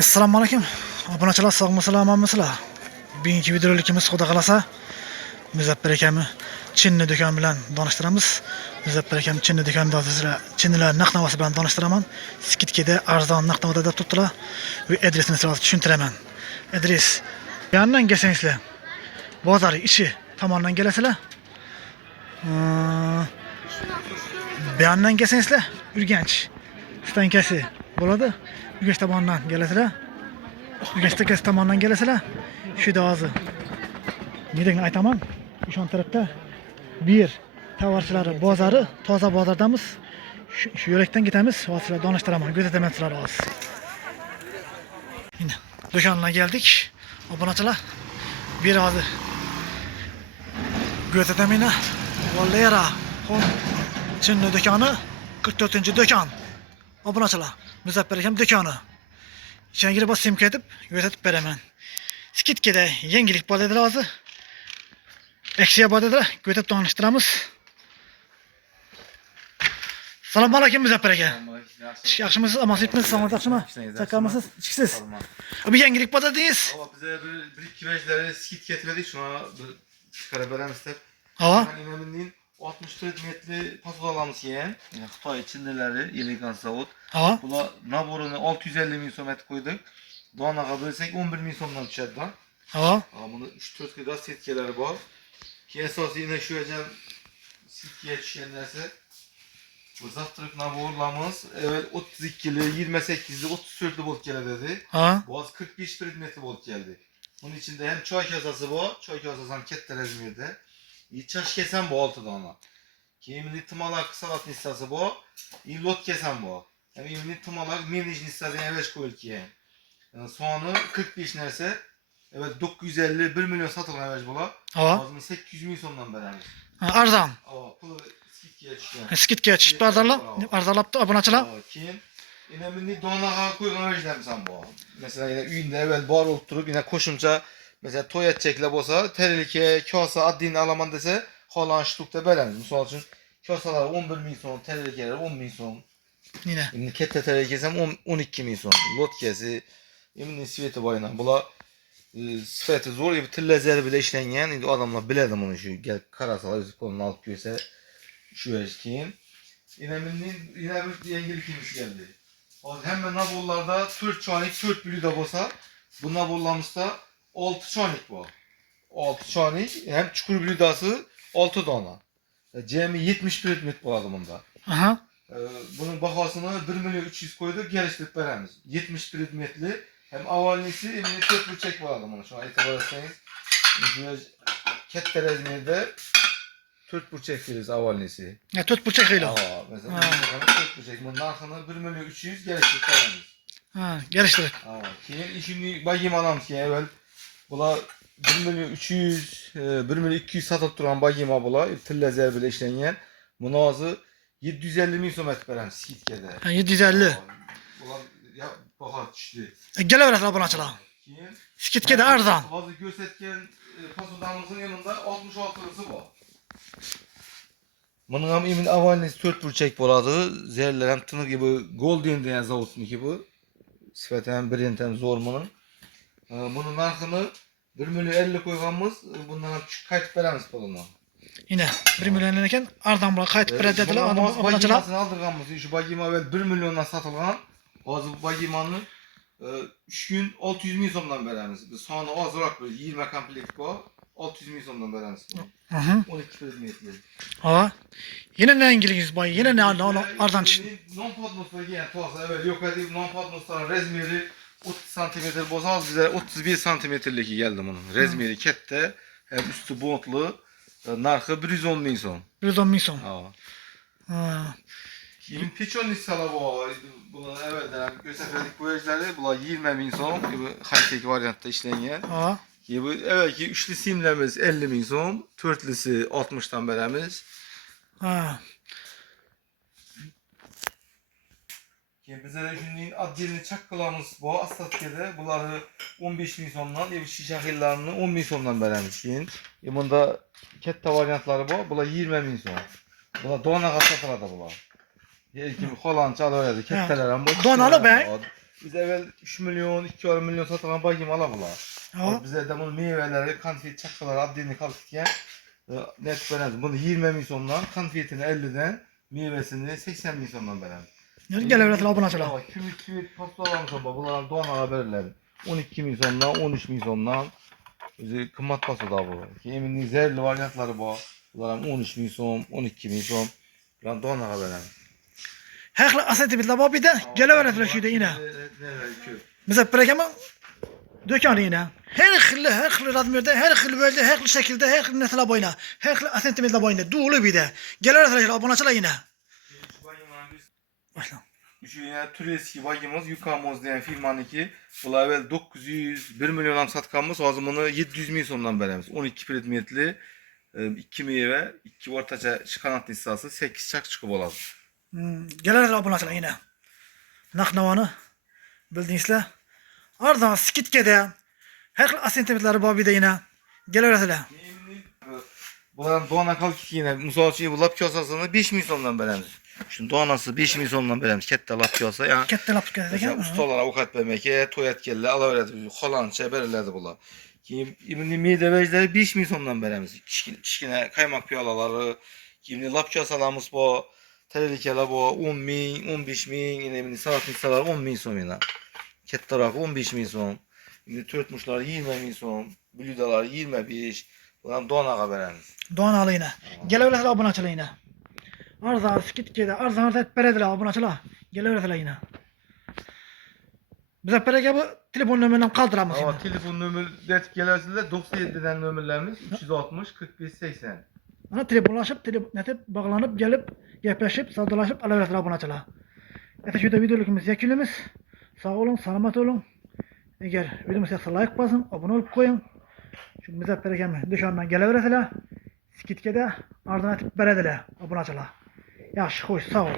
Assalomu alaykum. Obunachilar, sog'mi, salomatmisizlar? Bugungi videolikimiz xudo xolasa Muzaffar akami chinni do'kon bilan tanishtiramiz. Muzaffar akam chinni do'konida sizlar chinnilar narx navosi bilan tanishtiraman. Skitkada arzon narx navoda deb turibdilar. Bu adresini sizlarga tushuntiraman. Adres yandan kelsangizlar, bozor ichi tomondan kelasizlar. Bu yandan kelsangizlar, Urganch stankasi bo'ladi. Urganch tomonidan kelasizlar. Urganch tomonidan kelasizlar. Shu dozi. Nega aytaman? Ishon tarafda bir tovarchilari bozori, toza bozordamiz. Shu yo'lakdan ketamiz, sizlarga donishtiraman, ko'rsataman sizlarga hozir. Yine do'konga geldik. Obunachilar, bir hozir ko'rsataman. Valera chinni do'koni 44-do'kon. Obunachilar, Muzaffar akam do'koni. İçine girip simka edip ko'rsatib beraman. Skitkada yangilik bor dedilar hozir. Aksiya bor dedilar, ko'rsatib tanishtiramiz. Assalomu alaykum Muzaffar aka. Yaxshimisiz? Amonsiz, salomat yaxshimi? Chaqamisiz? Ichkisiz? Bu yangilik bor dedingiz. Bize bir iki vejleri skit getirdik. Şuna bir çıkarıp veremiz deb. Hava? İnanın 64 metri pasodalamız yiyen. Xitoy Çinlileri, elegant zavod. Hava? Bular naborunu 650 bin so'm koyduk. Donaga bölsek 11 bin so'mdan tushadi da. Hava? Bunu 3-4 kilo setkeleri var. Ki esası yine şu ecem setkeye düşen narsa. Bu zaptırık naborlarımız evet 32'li, 28'li, 34'lü volt geldi. Ha? Boğaz 45 metre volt geldi. Bunun içinde hem çay kasası bu, çay kasasından ketler İzmir'de. İçaş kesen bu 6 tane. Kimini tımalak salat nistası bu, lot kesen bu. Hem kimini tımalak meniş nistası evet koyul ki. Yani soğanı 45 nerse, evet 950 1 milyon satılan evet bula. Hava? Boğazını 800 bin sondan beraber. Arzan. Pulu skitkiye düşken. Skitkaya chiqdi arzonlar. Arzonlabdi obunachilar. Keyin yine donağa koygan öjlemsen bu. Mesela yine uyunda evvel bar olup durup yine koşumca mesela toy edecekler bolsa terilike kasa adını alaman dese halan ştukta belemiz. Misal için kasalar 11 bin son, terilikeler 10 bin son. Yine. Şimdi kette terilkesem 12 bin son. Lot kesi yemin siveti bayına. Bula sifeti zor gibi tillezeri bile işlengen. Şimdi adamlar biledim onu şu gel karasalar yüzü kolunu alıp göğse şu eşkiğin. Yine bir yengelik imiş geldi. Hemen nabollarda 4 çanik 4 bölü de bolsa bu nabollarımızda 6 çanik var. 6 çanik hem çukur bölü dası 6 dana. Cemi 71 met bu adamında. Aha. Bunun bahasını 1 milyon 300 koyduk geliştirip veremiz. 71 metli hem avalisi hem de 4 bölçek var adamın. Şu an itibar etseniz. Ketler İzmir'de 4 bölçek veririz avalisi. Ya 4,5 kilo. Mesela 4 bölçek. Bunun narxını 1 milyon 300 geliştirip veremiz. Ha, geliştirdik. Keyin işini bayım alamız ki evvel. Bula 1 milyon 300, 1 milyon 200 satıp duran bayıma bula. Tille zerbiyle işlenyen. Bunun ağzı 750 bin so'm etib beramiz skitke'de. Ha, 750. Ulan ya baha düştü. Kelaverasizlar obunachilar. Keyin Skitkada arzon. hozir ko'rsatgan posudamızın yanında 66'lısı var. Bunun ham emin avalisi 4 burchak bo'ladi. Zerlar ham tiniq gibi Golden degan zavodniki bu. Sifati ham brend ham zo'r buning. Bunun narxini 1 milyon 50 koyganmiz. Bundan ham qaytib beramiz pulini. Yine 1 milyon ekan arzon bilan qaytib beradi dedilar obunachilar. Bagimasini aldırganmiz. Şu bagima evvel 1 milyondan satılgan. Hozir bu bagimanı 3 gün 600 bin so'mdan beramiz. Biz sonu azroq bir 20 komplekt bu. 600 bin so'mdan beramiz. 12 metri. Ha. Yine ne İngiliz boy, yine ne arzon chiqdi. Non podnoslar giyen toza evet yok edip non podnoslar rezmeri 30 santimetre bozal bize 31 santimetreliki geldi bunun. Rezmeri kette hem üstü bontlu narxı 110 bin so'm. 110 bin so'm. Ha. Kimin peçon nisala bu. Bunlar evvelden gösterdik bu ejleri. Bunlar 20 bin so'm. Bu high-tech variantta işlengen. Ha. Bu evvelki üçlü simlerimiz 50 bin so'm. Törtlüsü 60'tan beremiz. Ha. Bize de şimdi adilini çakkılamız bu Astatke'de. Bunları 15 bin so'mdan, şişahillerini 10 bin so'mdan beremiz. Bunda kette varyantları bu. Bunlar 20 bin so'm. Bunlar donağa satılады bunlar. Kim Hollandça alıyordu. Ketteler ama. Donalı be. Biz evvel 3 milyon, 2,5 milyon satılan bagim alabular. Ha. Bize de bunun meyveleri, konfet, çakalar, abdini kalkırken net veririz. Bunu 20 bin sondan, konfetini 50'den, meyvesini 80 bin sondan veririz. Gelerler obunaçılar. Kümit pastalarını sonra bunların doğan haberler. 12 bin sondan, 13 bin sondan. Kımmat pasta da bu. Eminli zerli varyantları bu. Bunların 13 bin son, 12 bin son. Bunların doğan haberler. Hekli asenti bitla bu bir de gelerler şuyda yine. Mesela bırakamam dökanı yine. Her xil radmürde, her xil bölde, her xil şekilde, her xil netla boyuna. Her xil asenti bitla boyuna. Doğulu bir de. Gelerler obunaçılar yine. Başla. Şu yine Tureski bagimiz Yukamos diyen firmanınki. Bunlar evvel 900, 1 milyon satkanımız. O zaman 700 bin sondan veremiz. 12 predmetli, 2 meyve, 2 ortaca kanat hissası, 8 çak çıkıp olalım. Gelerler obunaçılar yine. Naknavanı bildiğinizle. Arda skitkede her xil asenti bitları bu bir de yine. Gelerler. Bunların doğan akal yine Musa için bu lap kasasını 5 bin sondan veremiz. Şimdi doğanası 5 bin sondan veremiz. Kette lap kasa ya. Kette lap kete Mesela deken. ustalara avukat vermeke, toyat kelle, alaveredi, holança, bereledi bula. Kimini midevejleri 5 bin sondan veremiz. Kişkine kaymak piyalaları, kimini lap kasalarımız bu, tehlikeler bu, 10 bin, 15 bin, yine kimini saat misalar 10 bin son yine. Kette rakı 15 bin son. Şimdi törtmüşler 20 bin son, blüdalar 25. Bundan doğan veremiz. Doğan alı yine. Gelerler obunaçılar yine. Arda skitkede, arda etberediler obunaçılar. Gelerler yine. Bize perege bu telefon nömründen kaldıramaz yine. Ama telefon nömrü net gelirse 97'den nömrlerimiz 360 45 80. Ana telefonlaşıp, netip bağlanıp, gelip, yapışıp, savdalaşıp alaverler obunaçılar. Şurada videolukimiz yakınımız. Sağ olun, selamet olun. Eğer videomu size like basın, abone olup koyun. Şu bize perekemi dışarıdan geleverirseler. Skitkede ardına etip berediler obunaçılar. Yaş, hoş, sağ olun.